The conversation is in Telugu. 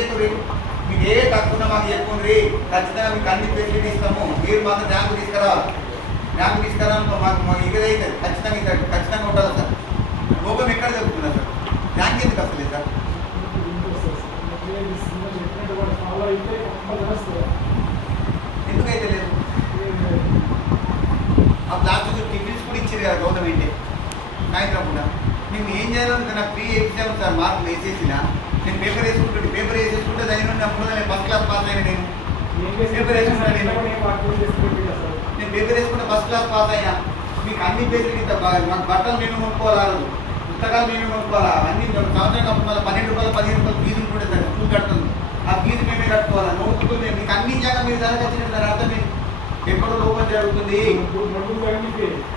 చేయకూరి, మీకు ఏ తక్కువ మాకు చెప్పుకుండ్రి, ఖచ్చితంగా మీకు అన్ని ఫెసిలిటీ ఇస్తాము. మీరు మాత్రం ర్యాంకు తీసుకురావాలి. ర్యాంకు తీసుకురావడం మాకు ఇదైతే ఖచ్చితంగా ఉండాలి సార్. లోపం ఎక్కడ జరుగుతున్నారు సార్? ర్యాంక్ ఎందుకు వస్తలేదు సార్? ఎందుకైతే లేదు? ఆ ప్లాస్టిక్ టిఫిన్స్ కూడా ఇచ్చారు కదా గవర్నమెంట్ సాయంత్రం కూడా. మేము ఏం చేయాలంటే నాకు ఫ్రీ ఎగ్జామ్ సార్, మార్కులు వేసేసిన నేను పేపర్ వేసేసుకుంటే దాని నుండి అప్పుడు నేను ఫస్ట్ క్లాస్ పాస్ అయినా. నేను పేపర్ వేసుకుంటా, నేను పేపర్ వేసుకుంటే ఫస్ట్ క్లాస్ పాస్ అయినా. మీకు అన్ని ఫెసిలిటీ మాకు బట్టలు మేము కొనుక్కోవాలి, పుస్తకాలు మేమే కొనుక్కోవాలా, అన్ని సంవత్సరం కట్టుకోవాలి. 12 రూపాయలు 15 రూపాయలు ఫీజు ఉంటుండే సార్, స్కూల్ కడుతుంది. ఆ ఫీజు మేమే కట్టుకోవాలా, నోట్బుక్లు మేము. మీకు అన్ని జాగా మీరు జరగచ్చిన అర్థం ఎక్కడో లోపం జరుగుతుంది.